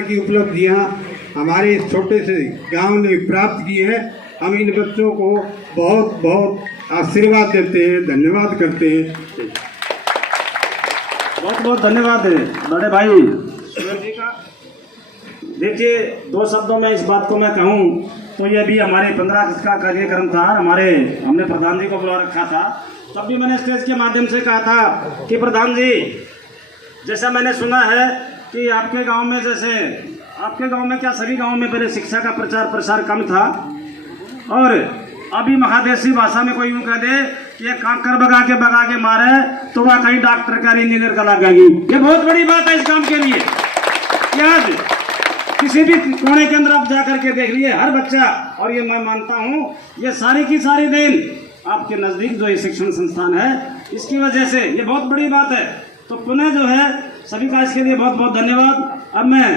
की उपलब्धियां हमारे इस छोटे से गांव ने प्राप्त की है। हम इन बच्चों को बहुत बहुत आशीर्वाद देते हैं, धन्यवाद करते हैं। बहुत बहुत धन्यवाद है बड़े भाई सूरज जी का। देखिए, दो शब्दों में इस बात को मैं कहूँ तो ये भी हमारे 15 अगस्त का कार्यक्रम था। हमने प्रधान जी को बुला रखा था, तब भी मैंने स्टेज के माध्यम से कहा था कि प्रधान जी, जैसा मैंने सुना है कि आपके गांव में क्या सभी गांवों में पहले शिक्षा का प्रचार प्रसार कम था, और अभी महादेशी भाषा में कोई यूं कह दे कि ये कांकर बगा के मारे तो वह कहीं डॉक्टर का इंजीनियर का लगेगी। ये बहुत बड़ी बात है इस काम के लिए। आज किसी भी कोने के अंदर आप जाकर के देख लिए, हर बच्चा, और ये मैं मानता हूँ ये सारी की सारी देन आपके नजदीक जो ये शिक्षण संस्थान है, इसकी वजह से ये बहुत बड़ी बात है। तो पुनः जो है सभी का इसके लिए बहुत बहुत धन्यवाद। अब मैं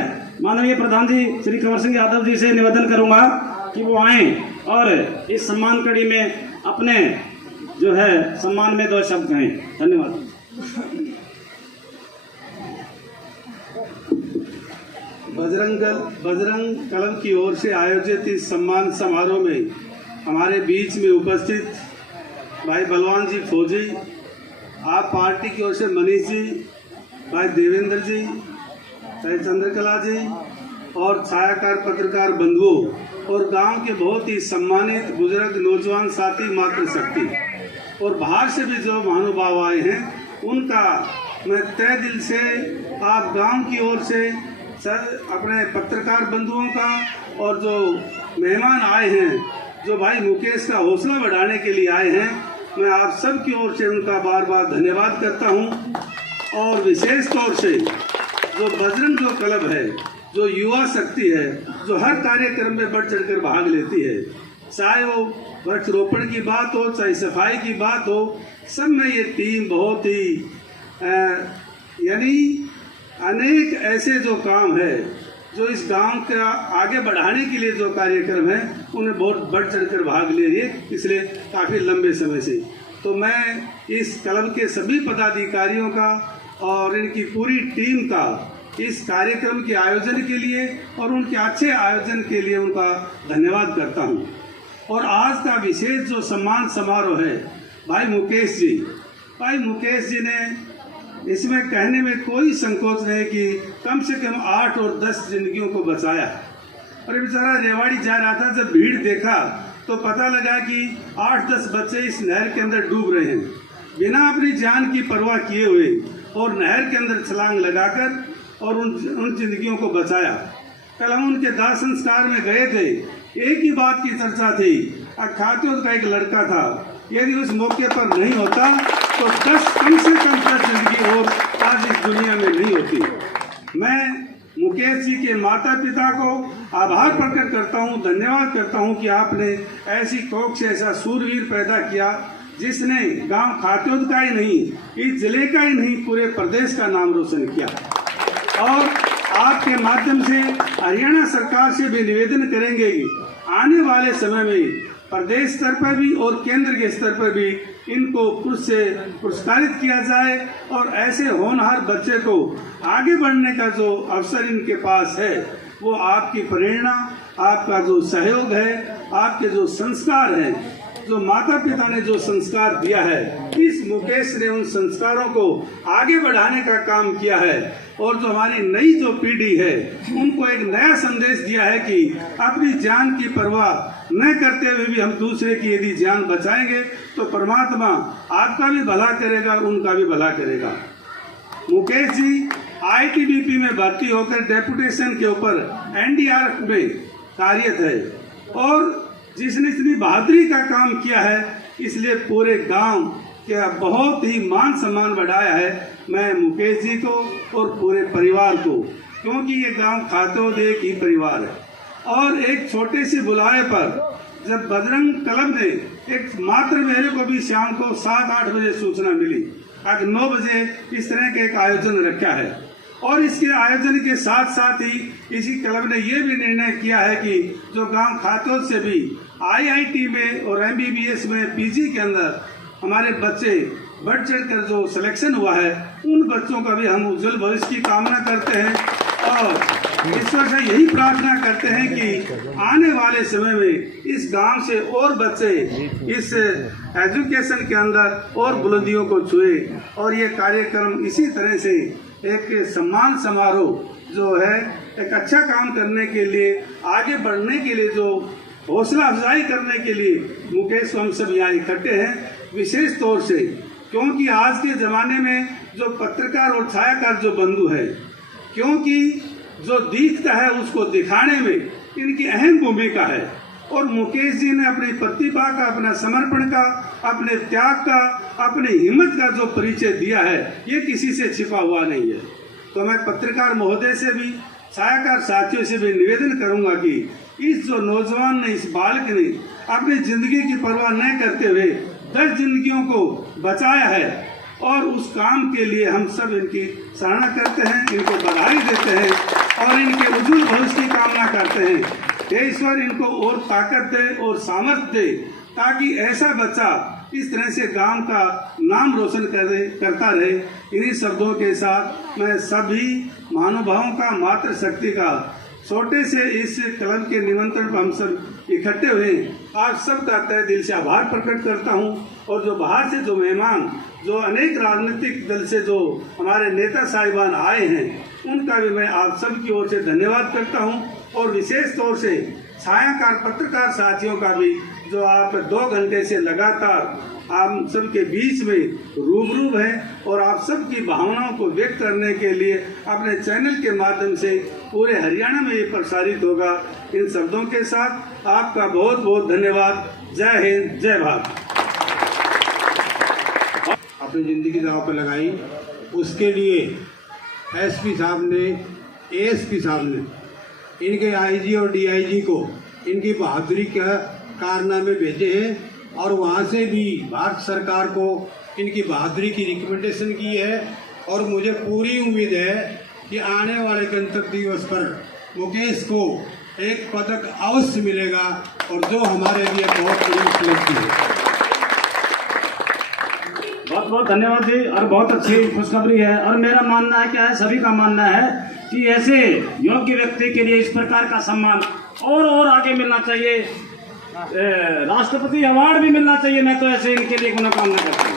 माननीय प्रधान जी श्री कंवर सिंह यादव जी से निवेदन करूंगा कि वो आए और इस सम्मान कड़ी में अपने जो है सम्मान में 2 शब्द कहें। धन्यवाद। बजरंग क्लब की ओर से आयोजित इस सम्मान समारोह में हमारे बीच में उपस्थित भाई बलवान जी फौजी, आप पार्टी की ओर से मनीष जी, भाई देवेंद्र जी, भाई चंद्रकला जी और छायाकार पत्रकार बंधुओं और गांव के बहुत ही सम्मानित बुजुर्ग नौजवान साथी मातृशक्ति और बाहर से भी जो महानुभाव आए हैं, उनका मैं तहे दिल से आप गांव की ओर से अपने पत्रकार बंधुओं का और जो मेहमान आए हैं, जो भाई मुकेश का हौसला बढ़ाने के लिए आए हैं, मैं आप सब की ओर से उनका बार बार धन्यवाद करता हूं। और विशेष तौर से जो बजरंग जो क्लब है, जो युवा शक्ति है, जो हर कार्यक्रम में बढ़ चढ़कर भाग लेती है, चाहे वो वृक्षारोपण की बात हो, चाहे सफाई की बात हो, सब में ये टीम बहुत ही यानी अनेक ऐसे जो काम है, जो इस गांव का आगे बढ़ाने के लिए जो कार्यक्रम है, उन्हें बहुत बढ़ चढ़कर भाग ले रही है पिछले काफ़ी लंबे समय से। तो मैं इस क्लब के सभी पदाधिकारियों का और इनकी पूरी टीम का इस कार्यक्रम के आयोजन के लिए और उनके अच्छे आयोजन के लिए उनका धन्यवाद करता हूं। और आज का विशेष जो सम्मान समारोह है, भाई मुकेश जी ने इसमें कहने में कोई संकोच नहीं कि कम से कम 8 और 10 जिंदगियों को बचाया। और बेचारा रेवाड़ी जा रहा था, जब भीड़ देखा तो पता लगा कि 8-10 बच्चे इस नहर के अंदर डूब रहे हैं, बिना अपनी जान की परवाह किए हुए, और नहर के अंदर छलांग लगाकर और उन जिंदगियों को बचाया। कल हम उनके दाह संस्कार में गए थे, एक ही बात की चर्चा थी, खातियों का एक लड़का था, यदि उस मौके पर नहीं होता तो कम से कम 10 जिंदगी और आज इस दुनिया में नहीं होती। मैं मुकेश जी के माता पिता को आभार प्रकट करता हूँ, धन्यवाद करता हूँ कि आपने ऐसी कोख से ऐसा सूरवीर पैदा किया, जिसने गांव खातियों का ही नहीं, इस जिले का ही नहीं, पूरे प्रदेश का नाम रोशन किया। और आपके माध्यम से हरियाणा सरकार से भी निवेदन करेंगे कि आने वाले समय में प्रदेश स्तर पर भी और केंद्र के स्तर पर भी इनको पुरस्कारित किया जाए, और ऐसे होनहार बच्चे को आगे बढ़ने का जो अवसर इनके पास है, वो आपकी प्रेरणा, आपका जो सहयोग है, आपके जो संस्कार हैं, जो माता पिता ने जो संस्कार दिया है, इस मुकेश ने उन संस्कारों को आगे बढ़ाने का काम किया है। और जो हमारी नई जो पीढ़ी है, उनको एक नया संदेश दिया है कि अपनी जान की परवाह न करते हुए भी हम दूसरे की यदि जान बचाएंगे तो परमात्मा आपका भी भला करेगा, उनका भी भला करेगा। मुकेश जी ITBP में भर्ती होकर डेपुटेशन के ऊपर NDRF में कार्यरत है, और जिसने इतनी बहादुरी का काम किया है, इसलिए पूरे गांव के बहुत ही मान सम्मान बढ़ाया है। मैं मुकेश जी को और पूरे परिवार को, क्योंकि ये गांव खातोद एक ही परिवार है, और एक छोटे से बुलावे पर जब बजरंग क्लब ने मात्र मेरे को भी शाम को 7-8 बजे सूचना मिली, आज 9 बजे इस तरह का एक आयोजन रखा है। और इसके आयोजन के साथ साथ ही इसी क्लब ने यह भी निर्णय किया है कि जो गांव खातोद से भी IIT में और MBBS में PG के अंदर हमारे बच्चे बढ़ चढ़कर जो सिलेक्शन हुआ है, उन बच्चों का भी हम उज्जवल भविष्य की कामना करते हैं। और ईश्वर से यही प्रार्थना करते हैं कि आने वाले समय में इस गांव से और बच्चे इस एजुकेशन के अंदर और बुलंदियों को छुए और ये कार्यक्रम इसी तरह से एक सम्मान समारोह जो है एक अच्छा काम करने के लिए आगे बढ़ने के लिए जो हौसला अफजाई करने के लिए मुकेश को हम सब यहाँ इकट्ठे हैं विशेष तौर से, क्योंकि आज के ज़माने में जो पत्रकार और छायाकार जो बंधु है, क्योंकि जो दिखता है उसको दिखाने में इनकी अहम भूमिका है और मुकेश जी ने अपनी प्रतिभा का, अपना समर्पण का, अपने त्याग का, अपनी हिम्मत का जो परिचय दिया है ये किसी से छिपा हुआ नहीं है। तो मैं पत्रकार महोदय से भी, छायाकार साथियों से भी निवेदन करूंगा कि इस जो नौजवान ने, इस बालक ने अपनी जिंदगी की परवाह न करते हुए 10 जिंदगियों को बचाया है और उस काम के लिए हम सब इनकी सराहना करते हैं, इनको बधाई देते हैं और इनके उज्जवल भविष्य की कामना करते हैं। हे ईश्वर इनको और ताकत दे और सामर्थ्य दे ताकि ऐसा बच्चा इस तरह से गांव का नाम रोशन करता रहे। इन्हीं शब्दों के साथ मैं सभी महानुभावों का, मातृशक्ति का, छोटे से इस क्लब के निमंत्रण पर हम सब इकट्ठे हुए आप सबका तहे दिल से आभार प्रकट करता हूं और जो बाहर से जो मेहमान, जो अनेक राजनीतिक दल से जो हमारे नेता साहिबान आए हैं उनका भी मैं आप सबकी ओर से धन्यवाद करता हूं और विशेष तौर से छायाकार पत्रकार साथियों का भी जो आप 2 घंटे से लगातार आप सबके बीच में रूबरू है और आप सबकी भावनाओं को व्यक्त करने के लिए अपने चैनल के माध्यम से पूरे हरियाणा में ये प्रसारित होगा। इन शब्दों के साथ आपका बहुत बहुत धन्यवाद। जय हिंद, जय भारत। अपनी ज़िंदगी दांव पर लगाई, उसके लिए एसपी साहब ने, एएसपी साहब ने इनके आईजी और डीआईजी को इनकी बहादुरी का कारनामे भेजे हैं और वहाँ से भी भारत सरकार को इनकी बहादुरी की रिकमेंडेशन की है और मुझे पूरी उम्मीद है कि आने वाले गणतंत्र दिवस पर मुकेश को एक पदक अवश्य मिलेगा और जो हमारे लिए बहुत बड़ी उपलब्धि है। बहुत बहुत धन्यवाद जी और बहुत अच्छी खुशखबरी है और मेरा मानना है, क्या है, सभी का मानना है कि ऐसे योग्य व्यक्ति के लिए इस प्रकार का सम्मान और आगे मिलना चाहिए, राष्ट्रपति अवार्ड भी मिलना चाहिए। मैं तो ऐसे इनके लिए मनोकामना करता हूँ।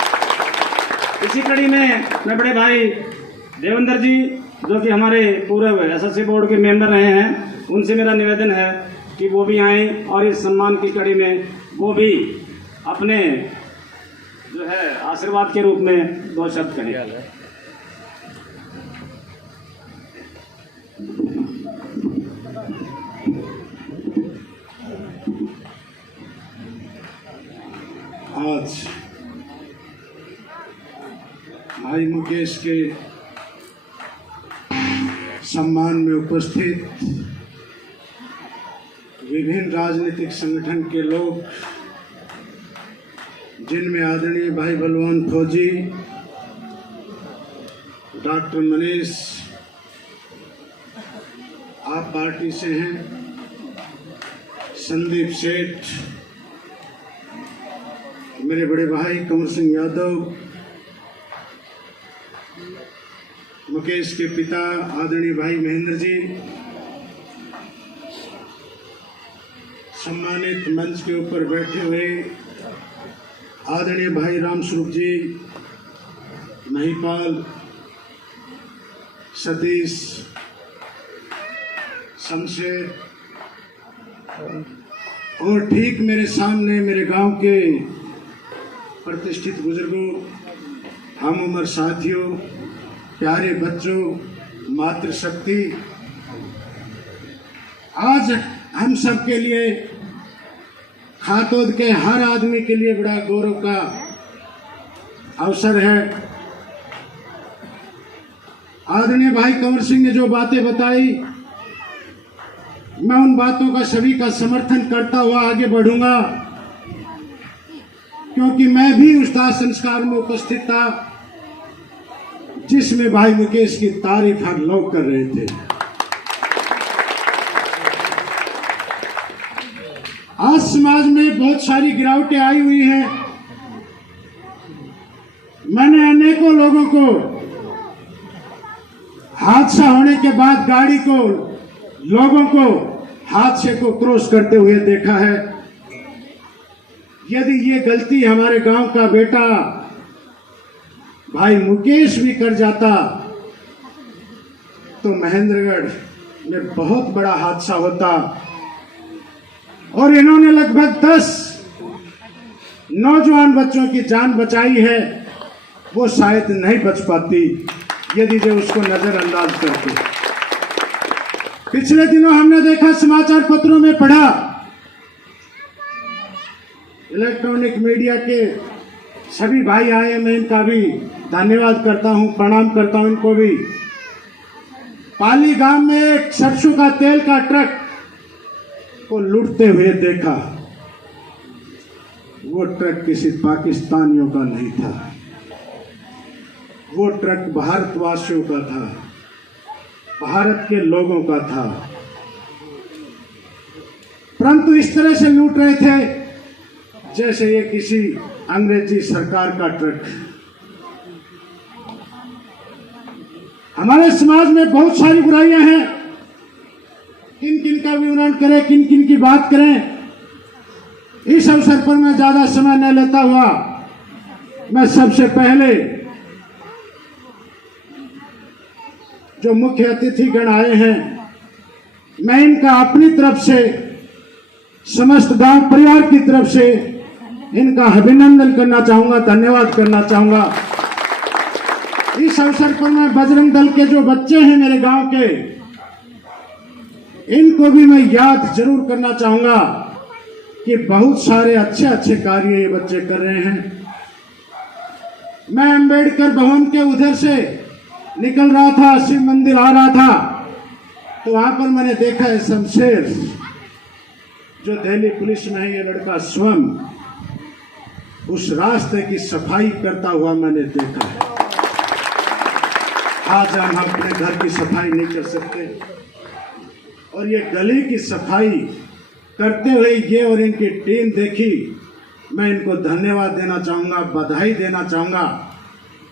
इसी कड़ी में मैं बड़े भाई देवेंद्र जी जो कि हमारे पूर्व एसएससी बोर्ड के मेंबर रहे हैं, उनसे मेरा निवेदन है कि वो भी आएँ और इस सम्मान की कड़ी में वो भी अपने जो है आशीर्वाद के रूप में 2 शब्द कहें। आज भाई मुकेश के सम्मान में उपस्थित विभिन्न राजनीतिक संगठन के लोग, जिनमें आदरणीय भाई बलवान फौजी, डॉक्टर मनीष, आप पार्टी से हैं, संदीप सेठ, मेरे बड़े भाई कंवर सिंह यादव, मुकेश के पिता आदरणीय भाई महेंद्र जी, सम्मानित मंच के ऊपर बैठे हुए आदरणीय भाई रामस्वरूप जी, महिपाल, सतीश, शमशेर और ठीक मेरे सामने मेरे गांव के प्रतिष्ठित बुजुर्गों, हम उम्र साथियों, प्यारे बच्चों, मातृशक्ति, आज हम सब के लिए, खातौद के हर आदमी के लिए बड़ा गौरव का अवसर है। आदरणीय भाई कंवर सिंह ने जो बातें बताई, मैं उन बातों का सभी का समर्थन करता हुआ आगे बढ़ूंगा, क्योंकि मैं भी उस दाह संस्कार में उपस्थित था जिसमें भाई मुकेश की तारीफ हर लोग कर रहे थे। आज समाज में बहुत सारी गिरावटें आई हुई हैं। मैंने अनेकों लोगों को हादसा होने के बाद गाड़ी को लोगों को हादसे को क्रॉस करते हुए देखा है। यदि ये गलती हमारे गांव का बेटा भाई मुकेश भी कर जाता तो महेंद्रगढ़ में बहुत बड़ा हादसा होता, और इन्होंने लगभग 10 नौजवान बच्चों की जान बचाई है, वो शायद नहीं बच पाती यदि जो उसको नजरअंदाज करते। पिछले दिनों हमने देखा, समाचार पत्रों में पढ़ा, इलेक्ट्रॉनिक मीडिया के सभी भाई आए, मैं इनका भी धन्यवाद करता हूं, प्रणाम करता हूं इनको भी। पाली गांव में एक सरसों का तेल का ट्रक को लूटते हुए देखा। वो ट्रक किसी पाकिस्तानियों का नहीं था, वो ट्रक भारतवासियों का था, भारत के लोगों का था, परंतु इस तरह से लूट रहे थे जैसे ये किसी अंग्रेजी सरकार का ट्रक। हमारे समाज में बहुत सारी बुराइयां हैं, किन किन का विवरण करें, किन किन की बात करें। इस अवसर पर मैं ज्यादा समय न लेता हुआ मैं सबसे पहले जो मुख्य अतिथिगण आए हैं, मैं इनका अपनी तरफ से, समस्त गांव परिवार की तरफ से इनका अभिनंदन करना चाहूंगा, धन्यवाद करना चाहूंगा। इस अवसर पर मैं बजरंग दल के जो बच्चे हैं मेरे गांव के, इनको भी मैं याद जरूर करना चाहूंगा कि बहुत सारे अच्छे अच्छे कार्य ये बच्चे कर रहे हैं। मैं अंबेडकर भवन के उधर से निकल रहा था, शिव मंदिर आ रहा था, तो वहां पर मैंने देखा है शमशेर, जो दिल्ली पुलिस में है, ये लड़का स्वयं उस रास्ते की सफाई करता हुआ मैंने देखा है। आज हम अपने घर की सफाई नहीं कर सकते, और ये गली की सफाई करते हुए ये और इनकी टीम देखी, मैं इनको धन्यवाद देना चाहूंगा, बधाई देना चाहूंगा।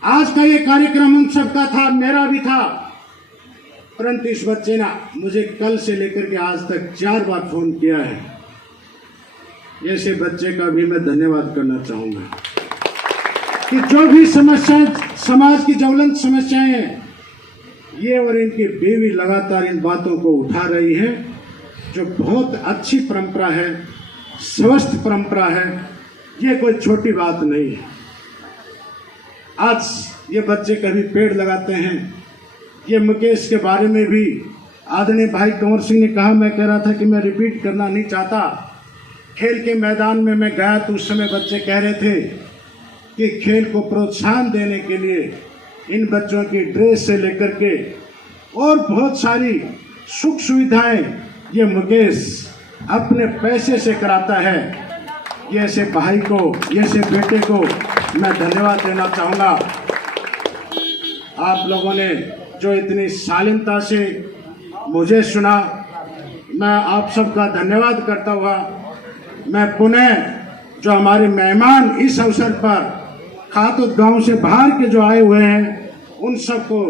आज का ये कार्यक्रम हम सबका था, मेरा भी था, परंतु इस बच्चे ने मुझे कल से लेकर के आज तक 4 बार फोन किया है। ऐसे बच्चे का भी मैं धन्यवाद करना चाहूंगा कि जो भी समस्याएं, समाज की ज्वलंत समस्याएं हैं, ये और इनकी बीवी लगातार इन बातों को उठा रही है, जो बहुत अच्छी परंपरा है, स्वस्थ परंपरा है। ये कोई छोटी बात नहीं है। आज ये बच्चे कभी पेड़ लगाते हैं। ये मुकेश के बारे में भी आदरणीय भाई कंवर सिंह ने कहा, मैं कह रहा था कि मैं रिपीट करना नहीं चाहता। खेल के मैदान में मैं गया तो उस समय बच्चे कह रहे थे कि खेल को प्रोत्साहन देने के लिए इन बच्चों की ड्रेस से लेकर के और बहुत सारी सुख सुविधाएं ये मुकेश अपने पैसे से कराता है। ये ऐसे भाई को, ये ऐसे बेटे को मैं धन्यवाद देना चाहूँगा। आप लोगों ने जो इतनी शालीनता से मुझे सुना, मैं आप सबका धन्यवाद करता हुआ मैं पुनः जो हमारे मेहमान इस अवसर पर खातूत गांव से बाहर के जो आए हुए हैं, उन सबको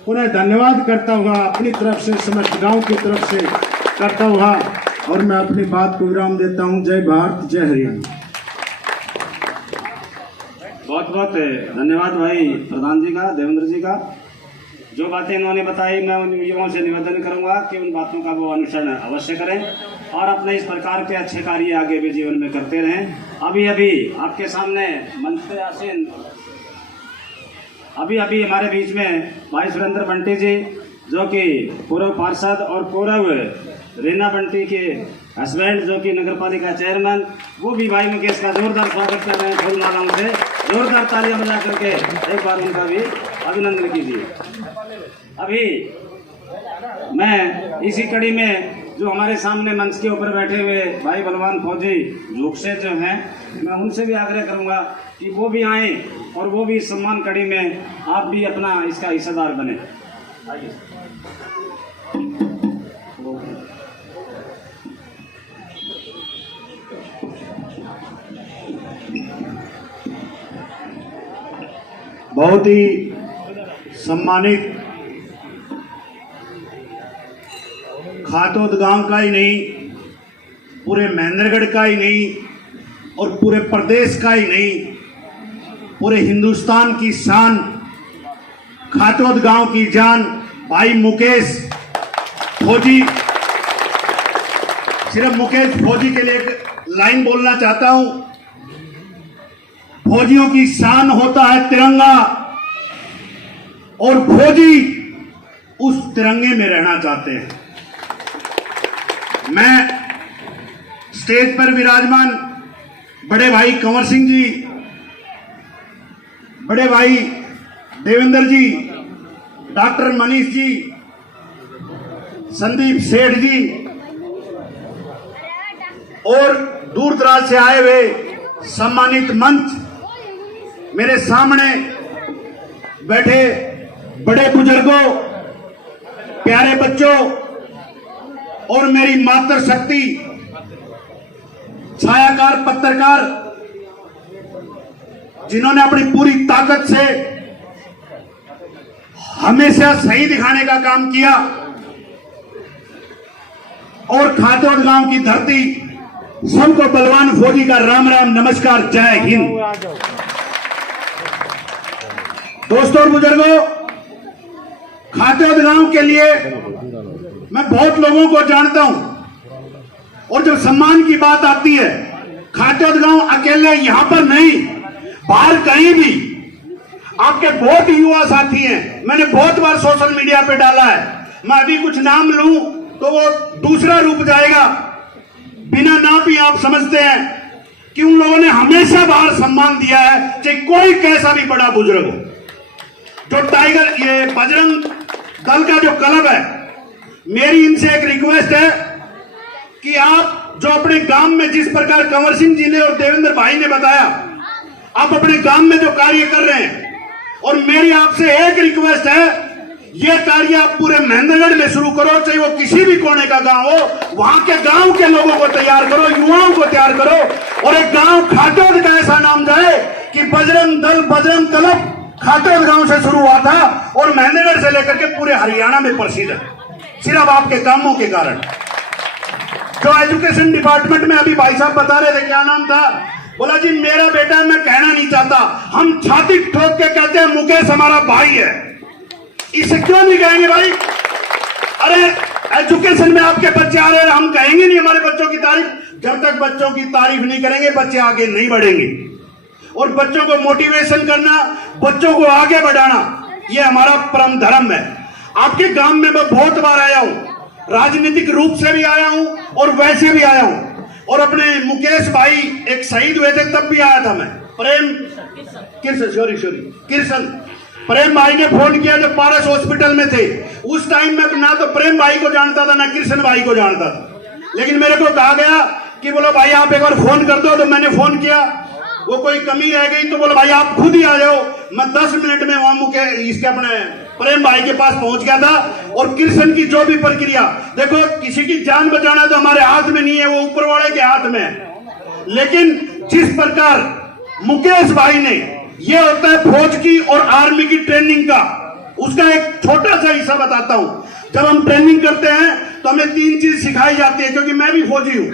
पुनः धन्यवाद करता हुआ अपनी तरफ से, समस्त गांव की तरफ से करता हुआ, और मैं अपनी बात को विराम देता हूं। जय भारत, जय हरियाणा। बहुत बहुत धन्यवाद भाई प्रधान जी का, देवेंद्र जी का। जो बातें इन्होंने बताई, मैं उन युवाओं से निवेदन करूंगा कि उन बातों का वो अनुसरण अवश्य करें और अपने इस प्रकार के अच्छे कार्य आगे भी जीवन में करते रहें। अभी अभी आपके सामने मंच पे आसीन अभी हमारे बीच में भाई सुरेंद्र बंटी जी, जो कि पूर्व पार्षद और पूर्व रीना बंटी के हस्बैंड, जो कि नगर पालिका चेयरमैन, वो भी भाई मुकेश का जोरदार स्वागत कर रहे हैं। फूल मालाओं से जोरदार तालियां बजा करके एक बार उनका भी अभिनंदन कीजिए। अभी मैं इसी कड़ी में जो हमारे सामने मंच के ऊपर बैठे हुए भाई बलवान फौजी झुकसे जो हैं, मैं उनसे भी आग्रह करूंगा कि वो भी आएं और वो भी सम्मान कड़ी में आप भी अपना इसका हिस्सेदार बने। आइए। बहुत ही सम्मानित खातोद गांव का ही नहीं, पूरे महेंद्रगढ़ का ही नहीं और पूरे प्रदेश का ही नहीं, पूरे हिंदुस्तान की शान, खातोद गांव की जान भाई मुकेश फौजी। सिर्फ मुकेश फौजी के लिए एक लाइन बोलना चाहता हूं। फौजियों की शान होता है तिरंगा और फौजी उस तिरंगे में रहना चाहते हैं। मैं स्टेज पर विराजमान बड़े भाई कंवर सिंह जी, बड़े भाई देवेंद्र जी, डॉक्टर मनीष जी, संदीप सेठ जी और दूर दराज से आए हुए सम्मानित मंच, मेरे सामने बैठे बड़े बुजुर्गों, प्यारे बच्चों और मेरी मातृशक्ति छायाकार पत्रकार जिन्होंने अपनी पूरी ताकत से हमेशा सही दिखाने का काम किया, और खातोद गांव की धरती सबको बलवान फौजी का राम राम नमस्कार, जय हिंद। दोस्तों और बुजुर्गों, खातोद गांव के लिए मैं बहुत लोगों को जानता हूं, और जब सम्मान की बात आती है, खातोद गांव अकेले यहां पर नहीं, बाहर कहीं भी आपके बहुत युवा साथी हैं। मैंने बहुत बार सोशल मीडिया पे डाला है, मैं अभी कुछ नाम लूं तो वो दूसरा रूप जाएगा, बिना नाम भी आप समझते हैं कि उन लोगों ने हमेशा बाहर सम्मान दिया है, चाहे कोई कैसा भी बड़ा बुजुर्ग हो। जो टाइगर, ये बजरंग दल का जो क्लब है, मेरी इनसे एक रिक्वेस्ट है कि आप जो अपने गांव में जिस प्रकार कंवर सिंह जी ने और देवेंद्र भाई ने बताया, आप अपने गांव में जो कार्य कर रहे हैं, और मेरी आपसे एक रिक्वेस्ट है, ये कार्य आप पूरे महेंद्रगढ़ में शुरू करो, चाहे वो किसी भी कोने का गांव हो, वहां के गांव के लोगों को तैयार करो, युवाओं को तैयार करो, और एक गांव खातोद का ऐसा नाम जाए कि बजरंग दल, बजरंग क्लब खातोद गांव से शुरू हुआ था और महेंद्रगढ़ से लेकर के पूरे हरियाणा में प्रसिद्ध है, सिर्फ आपके कामों के कारण। जो एजुकेशन डिपार्टमेंट में अभी भाई साहब बता रहे थे, क्या नाम था, बोला जी मेरा बेटा, मैं कहना नहीं चाहता, हम छाती ठोक के कहते हैं मुकेश हमारा भाई है। इसे क्यों नहीं कहेंगे भाई? अरे एजुकेशन में आपके बच्चे आ रहे हैं, हम कहेंगे नहीं हमारे बच्चों की तारीफ? जब तक बच्चों की तारीफ नहीं करेंगे बच्चे आगे नहीं बढ़ेंगे। और बच्चों को मोटिवेशन करना, बच्चों को आगे बढ़ाना, ये हमारा परम धर्म है। आपके गांव में मैं बहुत बार आया हूं, राजनीतिक रूप से भी आया हूं और वैसे भी आया हूं, और अपने मुकेश भाई एक शहीद हुए थे तब भी आया था मैं। किरसन प्रेम भाई ने फोन किया जब पारस हॉस्पिटल में थे, उस टाइम में ना तो प्रेम भाई को जानता था ना कृष्ण भाई को जानता था, लेकिन मेरे को कहा गया कि बोलो भाई आप एक बार फोन कर दो, तो मैंने फोन किया, वो कोई कमी रह गई तो बोलो भाई आप खुद ही आ जाओ। मैं 10 मिनट में वहां इसके अपने प्रेम भाई के पास पहुंच गया था। और कृष्ण की जो भी प्रक्रिया, देखो किसी की जान बचाना तो हमारे हाथ में नहीं है, वो ऊपर वाले के हाथ में है, लेकिन जिस प्रकार मुकेश भाई ने, ये होता है फौज की और आर्मी की ट्रेनिंग का, उसका एक छोटा सा हिस्सा बताता हूं। जब हम ट्रेनिंग करते हैं तो हमें 3 चीज सिखाई जाती है, क्योंकि मैं भी फौजी हूं।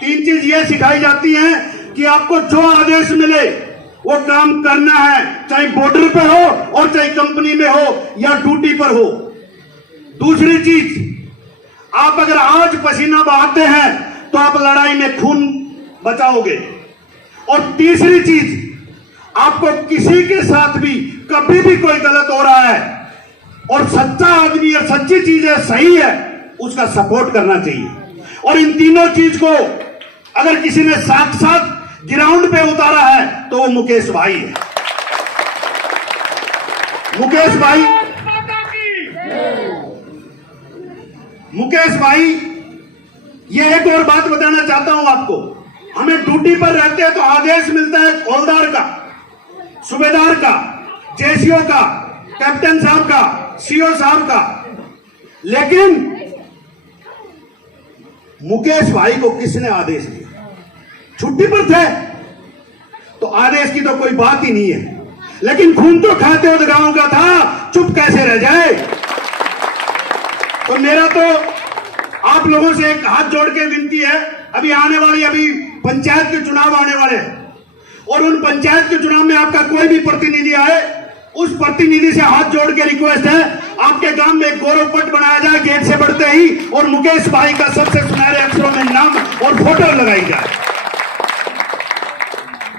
3 चीज ये सिखाई जाती है कि आपको जो आदेश मिले वो काम करना है, चाहे बॉर्डर पे हो और चाहे कंपनी में हो या ड्यूटी पर हो। दूसरी चीज, आप अगर आज पसीना बहाते हैं तो आप लड़ाई में खून बचाओगे। और तीसरी चीज, आपको किसी के साथ भी कभी भी कोई गलत हो रहा है और सच्चा आदमी और सच्ची चीज है, सही है, उसका सपोर्ट करना चाहिए। और इन तीनों चीज को अगर किसी ने साथ साथ ग्राउंड पे उतारा है तो वो मुकेश भाई है। मुकेश भाई, ये एक और बात बताना चाहता हूं आपको, हमें ड्यूटी पर रहते हैं तो आदेश मिलता है हौलदार का, सूबेदार का, जेसीओ का, कैप्टन साहब का, सीओ साहब का, लेकिन मुकेश भाई को किसने आदेश दिया? छुट्टी पर थे तो आदेश की तो कोई बात ही नहीं है, लेकिन खून तो खातोद गांव का था, चुप कैसे रह जाए? तो मेरा तो आप लोगों से एक हाथ जोड़ के विनती है, अभी पंचायत के चुनाव आने वाले हैं और उन पंचायत के चुनाव में आपका कोई भी प्रतिनिधि आए, उस प्रतिनिधि से हाथ जोड़ के रिक्वेस्ट है, आपके गांव में एक गौरव पट बनाया जाए गेट से बढ़ते ही, और मुकेश भाई का सबसे सुनहरे अक्षरों में नाम और फोटो लगाई जाए।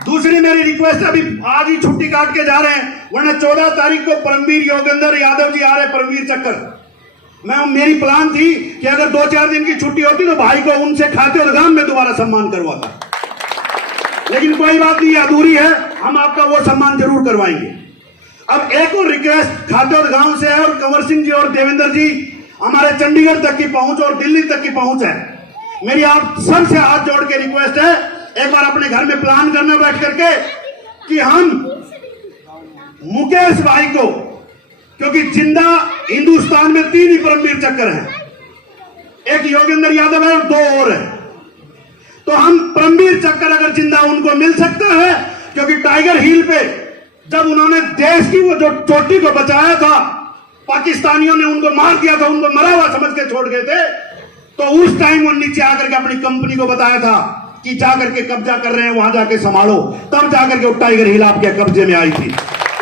दूसरी मेरी रिक्वेस्ट है, अभी आज ही छुट्टी काट के जा रहे हैं, वरना 14 तारीख को परमवीर योगेंद्र यादव जी आ रहे परमवीर चक्कर। मेरी प्लान थी कि अगर 2-4 दिन की छुट्टी होती तो भाई को उनसे खाते और गांव में दोबारा सम्मान करवाता, लेकिन कोई बात नहीं, अधूरी है, हम आपका वो सम्मान जरूर करवाएंगे। अब एक और रिक्वेस्ट खाते और गांव से है, और कंवर सिंह जी और देवेंद्र जी, हमारे चंडीगढ़ तक की पहुंच और दिल्ली तक की पहुंच है, मेरी आप सबसे हाथ जोड़ के रिक्वेस्ट है, एक बार अपने घर में प्लान करना बैठ करके कि हम मुकेश भाई को, क्योंकि जिंदा हिंदुस्तान में 3 ही परमवीर चक्र हैं, एक योगेंद्र यादव है और 2 और है, तो हम परमवीर चक्र अगर जिंदा उनको मिल सकता है, क्योंकि टाइगर हिल पे जब उन्होंने देश की वो जो चोटी को बचाया था, पाकिस्तानियों ने उनको मार दिया था, उनको मरा हुआ समझ के छोड़ गए थे, तो उस टाइम वो नीचे आकर के अपनी कंपनी को बताया था कि जाकर के कब्जा कर रहे हैं, वहां जाके संभालो, तब जाकर के वो टाइगर हिल आपके कब्जे में आई थी।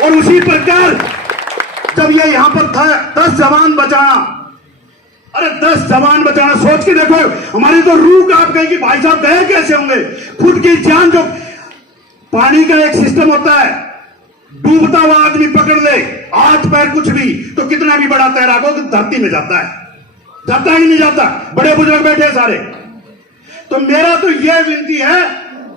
और उसी प्रकार जब ये यहां पर था 10 जवान बचाना, अरे 10 जवान बचाना, सोच के देखो, हमारी तो रूह कांप गई कि भाई साहब गए कैसे होंगे, खुद की जान, जो पानी का एक सिस्टम होता है, डूबता हुआ आदमी पकड़ ले, हाथ पैर कुछ भी, तो कितना भी बड़ा तैराक हो तो धरती में जाता है, जाता ही नहीं जाता, बड़े बुजुर्ग बैठे सारे। तो मेरा तो यह विनती है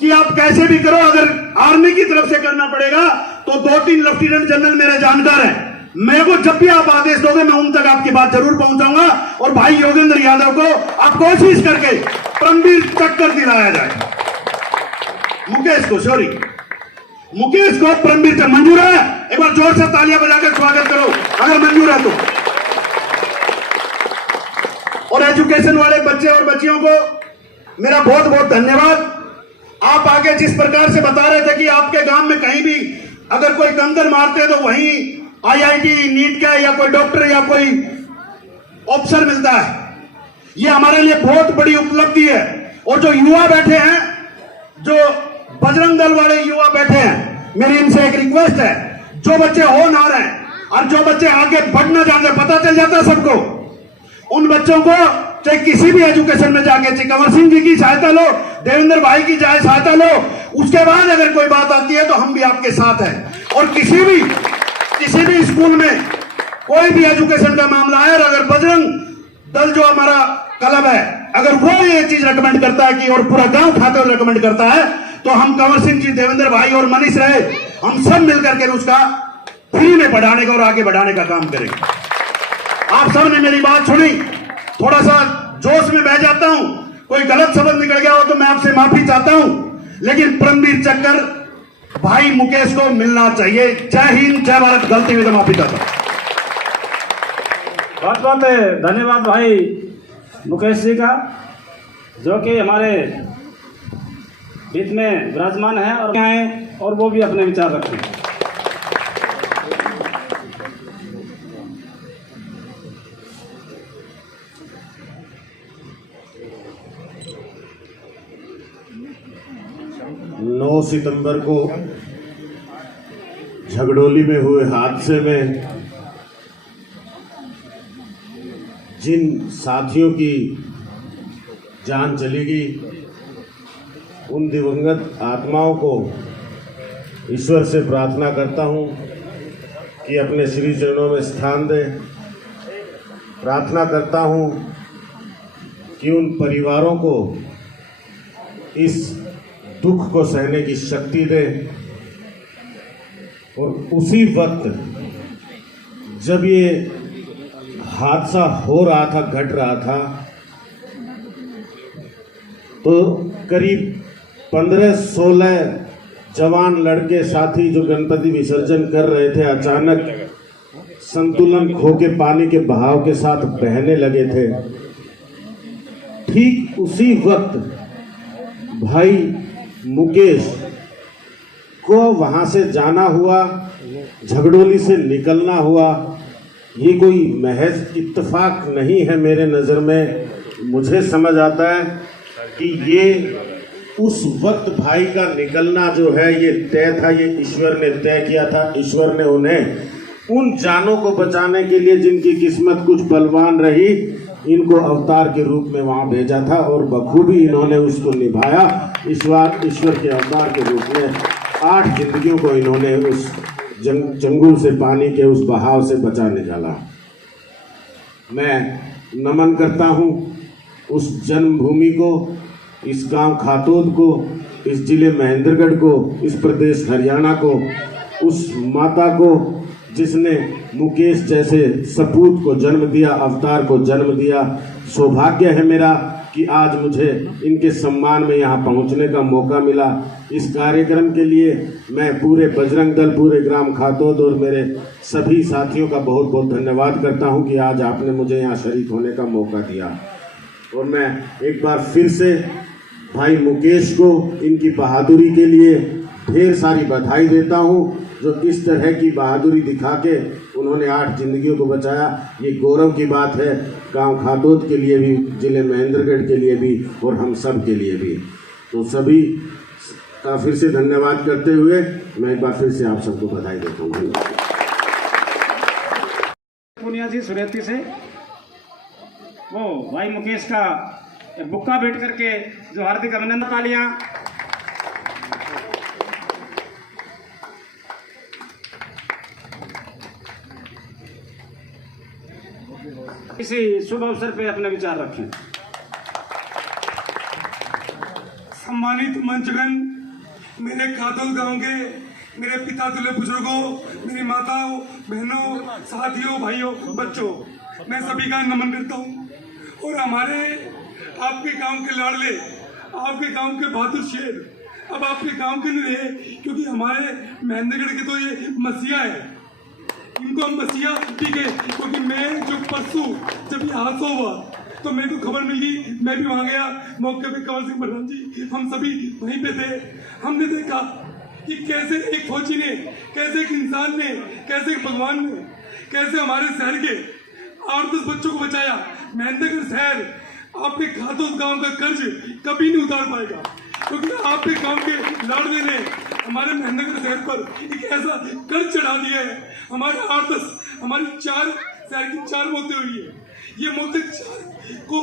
कि आप कैसे भी करो, अगर आर्मी की तरफ से करना पड़ेगा तो 2-3 लेफ्टिनेंट जनरल मेरे जानकार हैं, मेरे को जब भी आप आदेश दोगे मैं उन तक आपकी बात जरूर पहुंचाऊंगा, और भाई योगेंद्र यादव को आप कोशिश करके परमवीर चक्कर दिलाया जाए, मुकेश को परमवीर चक्कर मंजूर है, एक बार जोर से तालियां बजाकर स्वागत करो अगर मंजूर है तो। और एजुकेशन वाले बच्चे और बच्चियों को मेरा बहुत बहुत धन्यवाद। आप आगे जिस प्रकार से बता रहे थे कि आपके गांव में कहीं भी अगर कोई कंकर मारते हैं तो वहीं IIT नीट का या कोई डॉक्टर या कोई ऑफिसर मिलता है, ये हमारे लिए बहुत बड़ी उपलब्धि है। और जो युवा बैठे हैं, जो बजरंग दल वाले युवा बैठे हैं, मेरी इनसे एक रिक्वेस्ट है, जो बच्चे होनहार हैं और जो बच्चे आगे बढ़ना चाहते, पता चल जाता है सबको, उन बच्चों को चाहे किसी भी एजुकेशन में जाके, चाहे कंवर सिंह जी की सहायता लो, देवेंद्र भाई की चाहे सहायता लो, उसके बाद अगर कोई बात आती है तो हम भी आपके साथ हैं। और किसी भी स्कूल में कोई भी एजुकेशन का मामला है, और अगर बजरंग दल जो हमारा क्लब है, अगर वो ये चीज रिकमेंड करता है कि, और पूरा गांव खाते हुए रिकमेंड करता है, तो हम कंवर सिंह जी, देवेंद्र भाई और मनीष रहे, हम सब मिलकर के उसका फ्री में बढ़ाने का और आगे बढ़ाने का काम करेंगे। आप सब ने मेरी बात सुनी, थोड़ा सा जोश में बह जाता हूं, कोई गलत शब्द निकल गया हो तो मैं आपसे माफी चाहता हूं, लेकिन परमवीर चक्कर भाई मुकेश को मिलना चाहिए। जय हिंद, जय भारत। गलती हुई तो माफी चाहता हूं। बहुत बहुत धन्यवाद भाई मुकेश जी का, जो कि हमारे बीच में विराजमान है और वो भी अपने विचार रखते हैं। 9 सितंबर को झगड़ोली में हुए हादसे में जिन साथियों की जान चली गई, उन दिवंगत आत्माओं को ईश्वर से प्रार्थना करता हूं कि अपने श्री चरणों में स्थान दे। प्रार्थना करता हूं कि उन परिवारों को इस दुख को सहने की शक्ति दे, और उसी वक्त जब ये हादसा हो रहा था, घट रहा था, तो करीब 15-16 जवान लड़के साथी जो गणपति विसर्जन कर रहे थे, अचानक संतुलन खो के पानी के बहाव के साथ बहने लगे थे। ठीक उसी वक्त भाई मुकेश को वहां से जाना हुआ, झगड़ोली से निकलना हुआ। ये कोई महज इत्तेफाक नहीं है मेरे नज़र में, मुझे समझ आता है कि ये उस वक्त भाई का निकलना जो है ये तय था, ये ईश्वर ने तय किया था। ईश्वर ने उन्हें उन जानों को बचाने के लिए जिनकी किस्मत कुछ बलवान रही, इनको अवतार के रूप में वहाँ भेजा था और बखूबी इन्होंने उसको निभाया। ईश्वर के अवतार के रूप में 8 जिंदगियों को इन्होंने उस जंगल से, पानी के उस बहाव से बचा निकाला। मैं नमन करता हूँ उस जन्मभूमि को, इस गांव खातोद को, इस जिले महेंद्रगढ़ को, इस प्रदेश हरियाणा को, उस माता को जिसने मुकेश जैसे सपूत को जन्म दिया, अवतार को जन्म दिया। सौभाग्य है मेरा कि आज मुझे इनके सम्मान में यहाँ पहुँचने का मौका मिला। इस कार्यक्रम के लिए मैं पूरे बजरंग दल, पूरे ग्राम खातोद और मेरे सभी साथियों का बहुत बहुत धन्यवाद करता हूँ कि आज आपने मुझे यहाँ शरीक होने का मौका दिया। और मैं एक बार फिर से भाई मुकेश को इनकी बहादुरी के लिए ढेर सारी बधाई देता हूँ। जो इस तरह की बहादुरी दिखा के उन्होंने 8 जिंदगियों को बचाया, ये गौरव की बात है गांव खातोद के लिए भी, जिले महेंद्रगढ़ के लिए भी और हम सब के लिए भी। तो सभी का फिर से धन्यवाद करते हुए मैं एक बार फिर से आप सबको बधाई देता हूँ। पुनिया जी सुरेती से वो भाई मुकेश का बुक्का भेंट करके जो हार्दिक अभिनंदन तालियां। इसी शुभ अवसर पे अपने विचार रखें। सम्मानित मंचगण, मेरे खातोद गांव के मेरे पिता तुल्य बुजुर्गों, मेरी माताओं, बहनों, साथियों, भाइयों, बच्चों, मैं सभी का नमन करता हूँ। और हमारे आपके गांव के लाडले, आपके गांव के बहादुर शेर अब आपके गांव के नहीं रहे, क्योंकि हमारे महेंद्रगढ़ के तो ये मसीहा है, इनको हम मसीहा ठीक है। क्योंकि मैं जो परसों जब ये हादसा हुआ तो मेरे को खबर मिली, मैं भी वहाँ गया। मौके पे कंवर सिंह प्रधान जी, हम सभी वहीं पे थे। हमने देखा कि कैसे एक फौजी ने, कैसे एक इंसान ने, कैसे एक भगवान ने, कैसे हमारे शहर के 8-10 बच्चों को बचाया। महेंद्रगढ़ शहर आपके खातोद गांव का कर्ज कभी नहीं उतार पाएगा, क्योंकि आपके गांव के लाडले ने हमारे महेंद्रगढ़ शहर पर एक ऐसा कर्ज चढ़ा दिया है। हमारे 8-10 हमारी 4 शहर की 4 मौतें हुई है। ये मौतें 4 को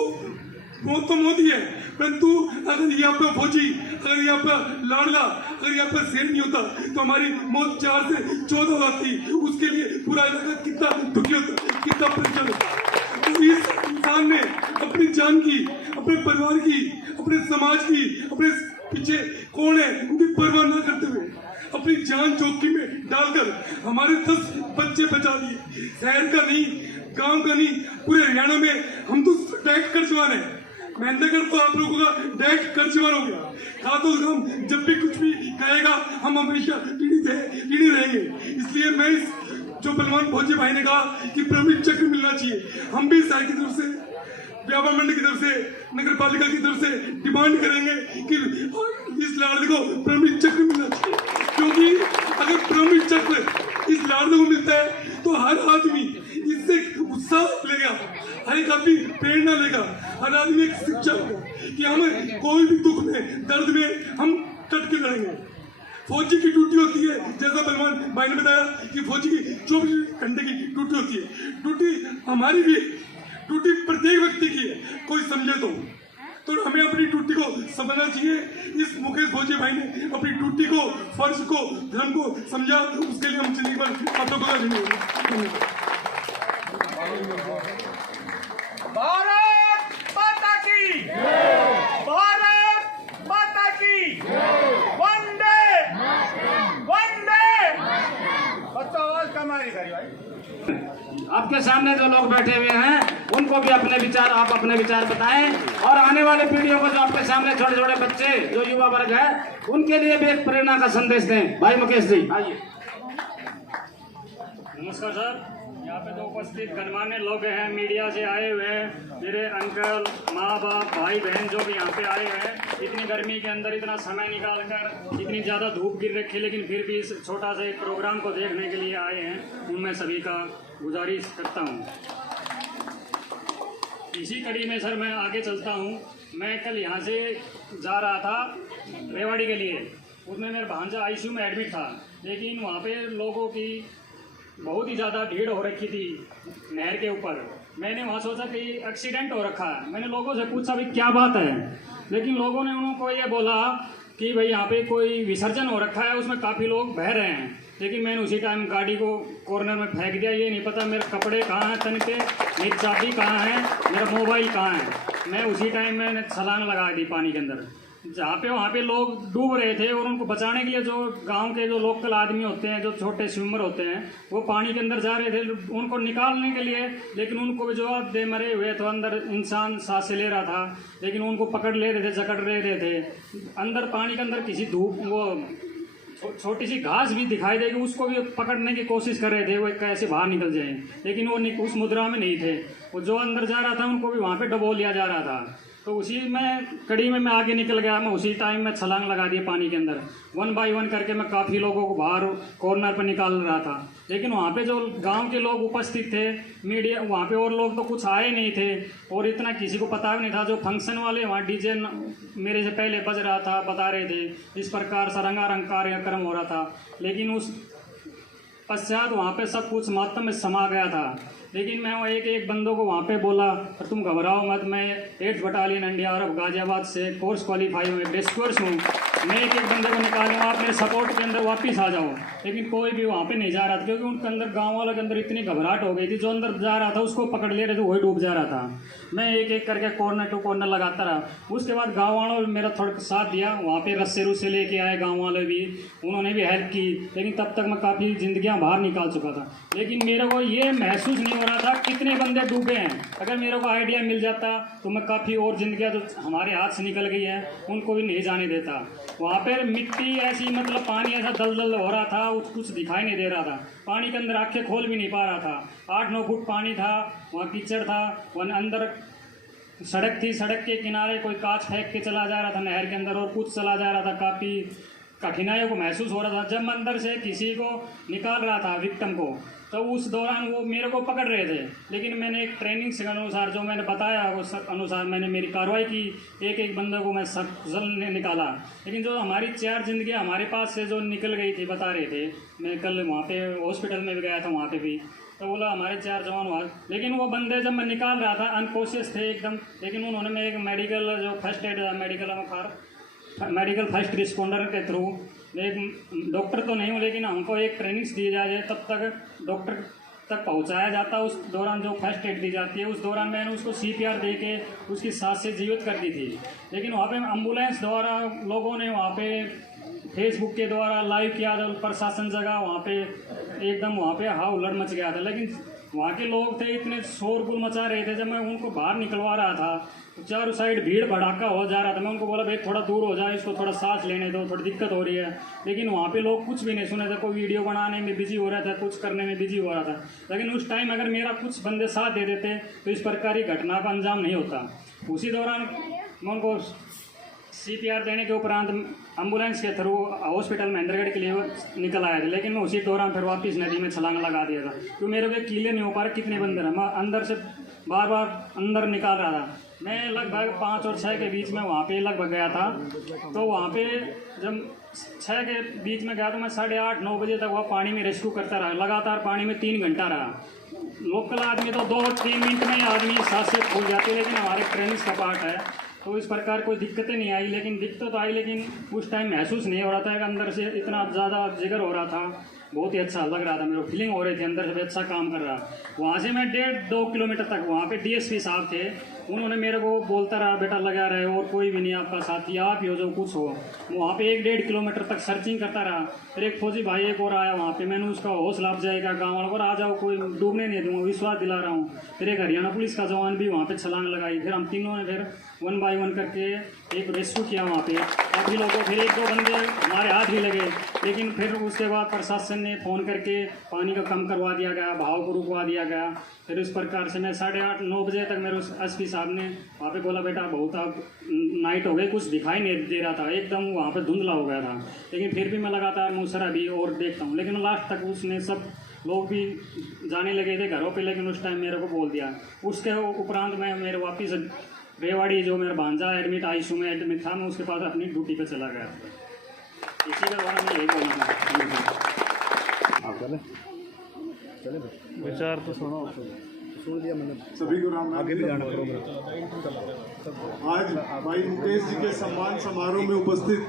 मौत तो मौत ही है, परंतु अगर यहाँ पर फौजी, अगर यहाँ पर लाडला, अगर यहाँ पर शेर नहीं होता तो हमारी मौत 4 से 14 होती। उसके लिए पूरा इलाका कितना दुखी होता, कितना परेशान होता। तो इस इंसान ने अपनी जान की, अपने परिवार की, अपने समाज की, अपने पीछे कौन है उनकी परवाह न करते हुए अपनी जान जोखिम में डालकर हमारे 10 बच्चे बचा लिए। शहर का नहीं, गांव का नहीं, पूरे हरियाणा में हम तो डायरेक्ट कर्जवान है। महेंद्रगढ़ तो आप लोगों का डायरेक्ट कर्जवान हो गया। खातोद गांव जब भी कुछ भी कहेगा हम हमेशा पीड़ित रहेंगे। इसलिए मैं इस जो बलवान फौजी भाई ने कहा कि प्रवीण चक्र मिलना चाहिए, हम भी शहर की तरफ से, व्यापार मंडल की तरफ से, नगर पालिका की तरफ से डिमांड करेंगे कि इस लाडले को प्रवीण चक्र मिलना चाहिए। क्योंकि अगर प्रवीण चक्र इस लाडले को मिलता है तो हर आदमी इससे उत्साह लेगा, हर एक आदमी प्रेरणा लेगा, हर आदमी एक शिक्षा लेगा कि हमें कोई भी दुख में, दर्द में हम डट के लड़ेंगे। फौजी की ड्यूटी होती है, जैसा बलवान भाई ने बताया कि फौजी की 24 घंटे की ड्यूटी होती है। ड्यूटी हमारी भी, ड्यूटी प्रत्येक व्यक्ति की है, कोई समझे तो हमें अपनी ड्यूटी को समझना चाहिए। इस मुकेश फौजी भाई ने अपनी ड्यूटी को, फर्ज को, धर्म को समझा, उसके लिए हम जिंदगी भर आपको बता देंगे। भारत माता की, भारत माता की, वंदे वंदे। बच्चों आवाज कम आ रही भाई। आपके सामने जो लोग बैठे हुए हैं उनको भी अपने विचार, आप अपने विचार बताएं और आने वाले पीढ़ियों को, जो आपके सामने छोटे छोटे बच्चे, जो युवा वर्ग है, उनके लिए भी एक प्रेरणा का संदेश दें। भाई मुकेश जी आइए। नमस्कार सर, यहाँ पे जो उपस्थित गणमान्य लोग हैं, मीडिया से आए हुए हैं, मेरे अंकल, माँ बाप, भाई बहन जो भी यहाँ पे आए हुए हैं, इतनी गर्मी के अंदर इतना समय निकालकर, इतनी ज़्यादा धूप गिर रखी, लेकिन फिर भी इस छोटा से प्रोग्राम को देखने के लिए आए हैं, उनमें सभी का गुजारिश करता हूँ। इसी कड़ी में सर मैं आगे चलता हूँ। मैं कल यहाँ से जा रहा था रेवाड़ी के लिए, उसमें मेरा भांजा आईसीयू में एडमिट था, लेकिन वहाँ पे लोगों की बहुत ही ज़्यादा भीड़ हो रखी थी नहर के ऊपर। मैंने वहाँ सोचा कि एक्सीडेंट हो रखा है। मैंने लोगों से पूछा भाई क्या बात है, लेकिन लोगों ने उनको ये बोला कि भाई यहाँ पे कोई विसर्जन हो रखा है, उसमें काफ़ी लोग बह रहे हैं। लेकिन मैंने उसी टाइम गाड़ी को कॉर्नर में फेंक दिया। ये नहीं पता मेरे कपड़े कहाँ हैं तन पे, मेरी चाबी कहाँ है, मेरा मोबाइल कहाँ है। मैं उसी टाइम मैंने छलांग लगा दी पानी के अंदर। जहाँ पे वहाँ पे लोग डूब रहे थे और उनको बचाने के लिए जो गांव के जो लोकल आदमी होते हैं, जो छोटे स्विमर होते हैं, वो पानी के अंदर जा रहे थे उनको निकालने के लिए। लेकिन उनको भी जवाब दे मरे हुए तो अंदर इंसान सांसें ले रहा था, लेकिन उनको पकड़ ले रहे थे, जकड़ ले रहे थे। अंदर पानी के अंदर किसी धूप वो छोटी सी घास भी दिखाई देगी, उसको भी पकड़ने की कोशिश कर रहे थे वो कैसे बाहर निकल जाएं, लेकिन वो उस मुद्रा में नहीं थे। वो जो अंदर जा रहा था उनको भी वहाँ पे डबो लिया जा रहा था। तो उसी में कड़ी में मैं आगे निकल गया। मैं उसी टाइम में छलांग लगा दिए पानी के अंदर। 1 बाय 1 करके मैं काफ़ी लोगों को बाहर कॉर्नर पर निकाल रहा था। लेकिन वहाँ पे जो गांव के लोग उपस्थित थे, मीडिया वहाँ पे और लोग तो कुछ आए नहीं थे और इतना किसी को पता भी नहीं था। जो फंक्शन वाले वहाँ डीजे मेरे से पहले बज रहा था, बता रहे थे इस प्रकार से रंगारंग कार्यक्रम हो रहा था। लेकिन उस पश्चात वहाँ पे सब कुछ मातम में समा गया था। लेकिन मैं वो एक बंदों को वहाँ पे बोला पर तुम घबराओ मत, मैं 8th बटालियन NDRF गाजियाबाद से कोर्स क्वालिफाई हूँ, रेस्क्यूअर्स हूँ। मैं एक बंदे को निकालूंगा, आप मेरे सपोर्ट के अंदर वापस आ जाओ। लेकिन कोई भी वहाँ पे नहीं जा रहा था, क्योंकि उनके अंदर गाँव वालों के अंदर इतनी घबराहट हो गई थी। जो अंदर जा रहा था उसको पकड़ ले रहे थे, वही डूब जा रहा था। मैं एक करके कॉर्नर टू कॉर्नर लगाता रहा। उसके बाद गाँव वालों ने मेरा थोड़ा साथ दिया, वहाँ पे रस्से रुस्से लेके आए गाँव वाले भी, उन्होंने भी हेल्प की। लेकिन तब तक मैं काफ़ी जिंदगियाँ बाहर निकाल चुका था। लेकिन मेरे को ये महसूस नहीं हो रहा था कितने बंदे डूबे हैं। अगर मेरे को आइडिया मिल जाता तो मैं काफ़ी और जिंदगियाँ जो हमारे हाथ से निकल गई है उनको भी नहीं जाने देता। वहाँ पर मिट्टी ऐसी, मतलब पानी ऐसा दलदल हो रहा था, कुछ दिखाई नहीं दे रहा था। पानी के अंदर आंखें खोल भी नहीं पा रहा था। 8-9 फुट पानी था, वहाँ कीचड़ था, वहाँ अंदर सड़क थी, सड़क के किनारे कोई कांच फेंक के चला जा रहा था नहर के अंदर और कुछ चला जा रहा था। काफ़ी कठिनाइयों को महसूस हो रहा था। जब मैं अंदर से किसी को निकाल रहा था विक्टिम को, तो उस दौरान वो मेरे को पकड़ रहे थे। लेकिन मैंने एक ट्रेनिंग के अनुसार जो मैंने बताया उस अनुसार मैंने मेरी कार्रवाई की। एक बंदे को मैं सफल निकाला। लेकिन जो हमारी 4 जिंदगियां हमारे पास से जो निकल गई थी, बता रहे थे। मैं कल वहाँ पे हॉस्पिटल में भी गया था, वहाँ पे भी तो बोला हमारे 4 जवान हुआ। लेकिन वो बंदे जब मैं निकाल रहा था अनकॉन्शियस थे एकदम। लेकिन उन्होंने मैं एक मेडिकल जो first aid medical first responder के थ्रू, एक डॉक्टर तो नहीं हूँ लेकिन हमको एक ट्रेनिंग दी जाए तब तक डॉक्टर तक पहुँचाया जाता। उस दौरान जो फर्स्ट एड दी जाती है उस दौरान मैंने उसको CPR दे के उसकी सांस से जीवित कर दी थी। लेकिन वहाँ पे एम्बुलेंस द्वारा लोगों ने वहाँ पे फेसबुक के द्वारा लाइव किया, जब प्रशासन जगह वहाँ पे एकदम वहाँ पे हुल्लड़ मच गया था। लेकिन वहाँ के लोग थे इतने शोरगुल मचा रहे थे। जब मैं उनको बाहर निकलवा रहा था तो चारों साइड भीड़ भड़ाका हो जा रहा था। मैं उनको बोला भाई थोड़ा दूर हो जाए, इसको थोड़ा सांस लेने दो, थोड़ी दिक्कत हो रही है। लेकिन वहाँ पे लोग कुछ भी नहीं सुने थे। कोई वीडियो बनाने में बिजी हो रहा था, कुछ करने में बिजी हो रहा था। लेकिन उस टाइम अगर मेरा कुछ बंदे साथ दे देते तो इस प्रकार की घटना का अंजाम नहीं होता। उसी दौरान मैं उनको CPR देने के उपरांत एम्बुलेंस के थ्रू हॉस्पिटल महेंद्रगढ़ के लिए निकल आए थे। लेकिन मैं उसी दौरान फिर वापस नदी में छलांग लगा दिया था, क्योंकि मेरे को क्लियर नहीं हो पा रहा कितने बंदे हैं। मैं अंदर से बार बार अंदर निकाल रहा था। मैं लगभग 5 और 6 के बीच में वहाँ पे लगभग गया था। तो वहाँ पे जब 6 के बीच में गया तो मैं 8:30-9 बजे तक वह पानी में रेस्क्यू करता रहा। लगातार पानी में 3 घंटा रहा। लोकल आदमी तो 2-3 मिनट में आदमी सांस से फूल जाते, लेकिन हमारे ट्रेनिंग का पार्ट है तो इस प्रकार कोई दिक्कतें नहीं आई। लेकिन दिक्कत तो आई, लेकिन उस टाइम महसूस नहीं हो रहा था कि अंदर से इतना ज़्यादा जिगर हो रहा था। बहुत ही अच्छा लग रहा था, मेरे को फीलिंग हो रही थी अंदर से भी अच्छा काम कर रहा। वहाँ से मैं 1.5-2 किलोमीटर तक वहाँ पे DSP साहब थे, उन्होंने मेरे को बोलता रहा बेटा लगा रहे और कोई भी नहीं आपका साथी, आप ही हो जो कुछ हो। वहाँ पे 1-1.5 किलोमीटर तक सर्चिंग करता रहा। फिर एक फौजी भाई एक और आया वहाँ पे, मैंने उसका हौसला अफजाई का गाँव वालों को आ जाओ, कोई डूबने नहीं दूंगा, विश्वास दिला रहा हूँ। फिर एक हरियाणा पुलिस का जवान भी वहाँ पे छलांग लगाई। फिर हम तीनों ने फिर 1 बाय 1 करके एक रेस्क्यू किया वहाँ पे काफ़ी लोगों। फिर 1-2 बंदे हमारे हाथ भी लगे। लेकिन फिर उसके बाद प्रशासन ने फ़ोन करके पानी का कम करवा दिया गया, भाव को रुकवा दिया गया। फिर इस प्रकार से मैं 8:30-9 बजे तक मेरे उस SP साहब ने वहाँ पे बोला बेटा बहुत अब नाइट हो गई, कुछ दिखाई नहीं दे रहा था, एकदम वहाँ पे धुंधला हो गया था। लेकिन फिर भी मैं लगातार मूसरा भी और देखता हूँ। लेकिन लास्ट तक उसने सब लोग भी जाने लगे थे घरों पे, लेकिन उस टाइम मेरे को बोल दिया। उसके उपरांत मैं मेरे वापस रेवाड़ी जो मेरा भांजा एडमिट आईसीयू में एडमिट था, मैं उसके पास अपनी ड्यूटी पे चला गया। इसी के द्वारा मैं यही बोलना विचार तो सुनो, सुन लिया मैंने। सभी को राम आगे भी जाना प्रोग्राम। आज भाई मुकेश जी के सम्मान समारोह में उपस्थित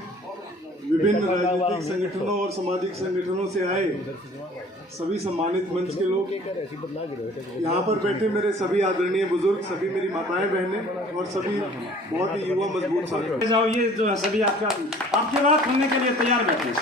विभिन्न राजनीतिक संगठनों और सामाजिक संगठनों से आए सभी सम्मानित मंच के लोग, यहाँ पर बैठे मेरे सभी आदरणीय बुजुर्ग, सभी मेरी माताएं बहनें और सभी बहुत ही युवा मजबूत साथी। जाओ, ये जो है सभी आपकी बात सुनने के लिए तैयार बैठे हैं।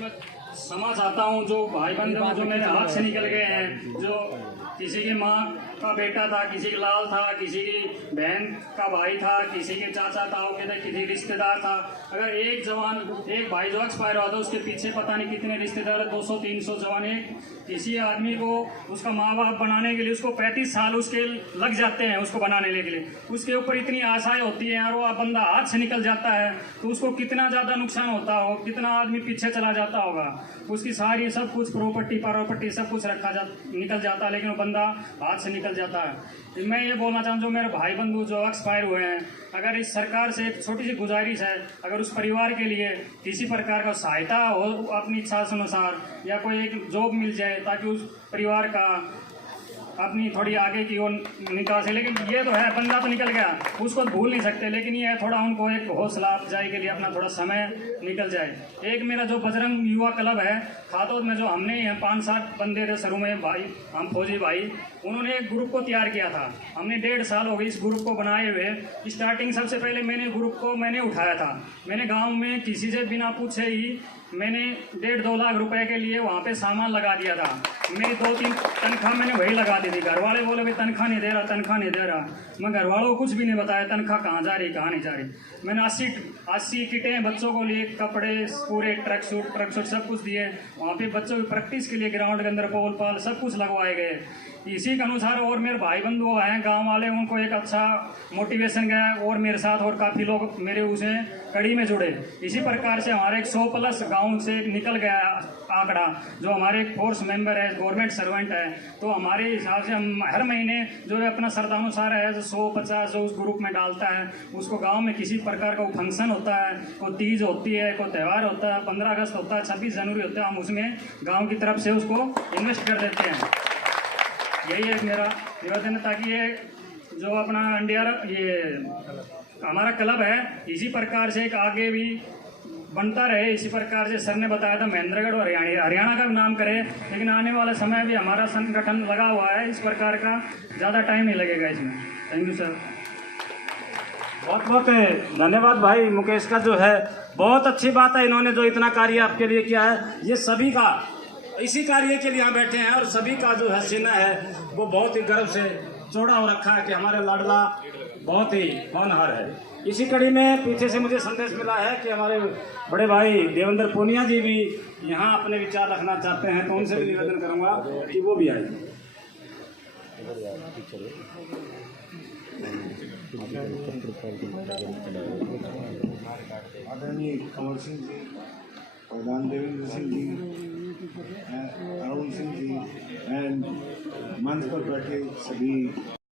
मैं क्षमा चाहता हूँ जो भाई बंधु जो मेरे हाथ से निकल गए हैं, जो किसी की माँ का बेटा था, किसी की लाल था, किसी की बहन का भाई था, किसी के चाचा ताऊ के थे, किसी रिश्तेदार था। अगर एक जवान, एक भाई जो एक्सपायर हुआ था, उसके पीछे पता नहीं कितने रिश्तेदार, 200-300 जवान। एक किसी आदमी को उसका माँ बाप बनाने के लिए उसको 35 साल उसके लग जाते हैं उसको बनाने के लिए। उसके ऊपर इतनी आशाएं होती हैं और वो बंदा हाथ से निकल जाता है तो उसको कितना ज़्यादा नुकसान होता हो, कितना आदमी पीछे चला जाता होगा। उसकी सारी सब कुछ प्रॉपर्टी सब कुछ निकल जाता है, लेकिन वो बंदा हाथ से निकल जाता है। मैं ये बोलना चाहूँ जो मेरे भाई बंधु जो एक्सपायर हुए हैं, अगर इस सरकार से एक छोटी सी गुजारिश है, अगर उस परिवार के लिए किसी प्रकार का सहायता हो अपनी इच्छा के अनुसार, या कोई एक जॉब मिल जाए ताकि उस परिवार का अपनी थोड़ी आगे की ओर निकाल से। लेकिन ये तो है, बंदा तो निकल गया, उसको भूल नहीं सकते, लेकिन ये है थोड़ा उनको एक हौसला अफजाई के लिए अपना थोड़ा समय निकल जाए। एक मेरा जो बजरंग युवा क्लब है खातौद में, जो हमने 5-7 बंदे थे शुरू में भाई, हम फौजी भाई, उन्होंने एक ग्रुप को तैयार किया था। हमने 1.5 साल हो गए इस ग्रुप को बनाए हुए। स्टार्टिंग सबसे पहले मैंने ग्रुप को उठाया था। मैंने गाँव में किसी से बिना पूछे ही मैंने 1.5-2 लाख रुपए के लिए वहाँ पे सामान लगा दिया था। मेरी 2-3 तनख्वाह मैंने वही लगा दी थी। घर वाले बोले भाई तनख्वाह नहीं दे रहा, तनख्वाह नहीं दे रहा। मैं घर वालों को कुछ भी नहीं बताया तनख्वाह कहाँ जा रही कहाँ नहीं जा रही। मैंने 80 किटें बच्चों को लिए, कपड़े पूरे ट्रक सूट सब कुछ दिए। वहाँ पे बच्चों की प्रैक्टिस के लिए ग्राउंड के अंदर पोल पाल सब कुछ लगवाए गए। इसी के अनुसार और मेरे भाई बंधु आए गांव वाले, उनको एक अच्छा मोटिवेशन गया और मेरे साथ और काफ़ी लोग मेरे उसे कड़ी में जुड़े। इसी प्रकार से हमारे 100+ गांव से निकल गया आंकड़ा। जो हमारे एक फोर्स मेंबर है, गवर्नमेंट सर्वेंट है, तो हमारे हिसाब से हम हर महीने जो है अपना श्रद्धानुसार है 100-50 जो उस ग्रुप में डालता है। उसको गाँव में किसी प्रकार का फंक्शन होता है, कोई तीज होती है, कोई त्यौहार होता है, 15 अगस्त होता है, 26 जनवरी होता है, हम उसमें गाँव की तरफ से उसको इन्वेस्ट कर देते हैं। यही एक मेरा निवेदन है, ताकि ये जो अपना ये हमारा क्लब है इसी प्रकार से एक आगे भी बनता रहे। इसी प्रकार से सर ने बताया था महेंद्रगढ़ और हरियाणा का भी नाम करे, लेकिन आने वाले समय भी हमारा संगठन लगा हुआ है। इस प्रकार का ज़्यादा टाइम नहीं लगेगा इसमें। Thank you sir. बहुत बहुत धन्यवाद भाई मुकेश का, जो है बहुत अच्छी बात है इन्होंने जो इतना कार्य आपके लिए किया है। ये सभी का इसी कार्य के लिए यहाँ बैठे हैं और सभी का जो है सीना है वो बहुत ही गर्व से चौड़ा हो रखा है कि हमारे लाडला बहुत ही होनहार है। इसी कड़ी में पीछे से मुझे संदेश मिला है कि हमारे बड़े भाई देवेंद्र पूनिया जी भी यहाँ अपने विचार रखना चाहते हैं, तो उनसे भी निवेदन करूँगा कि वो भी आए। आदरणीय कंवर सिंह जी, प्रधान देवेंद्र सिंह जी, अरुण सिंह जी एंड मंच पर बैठे सभी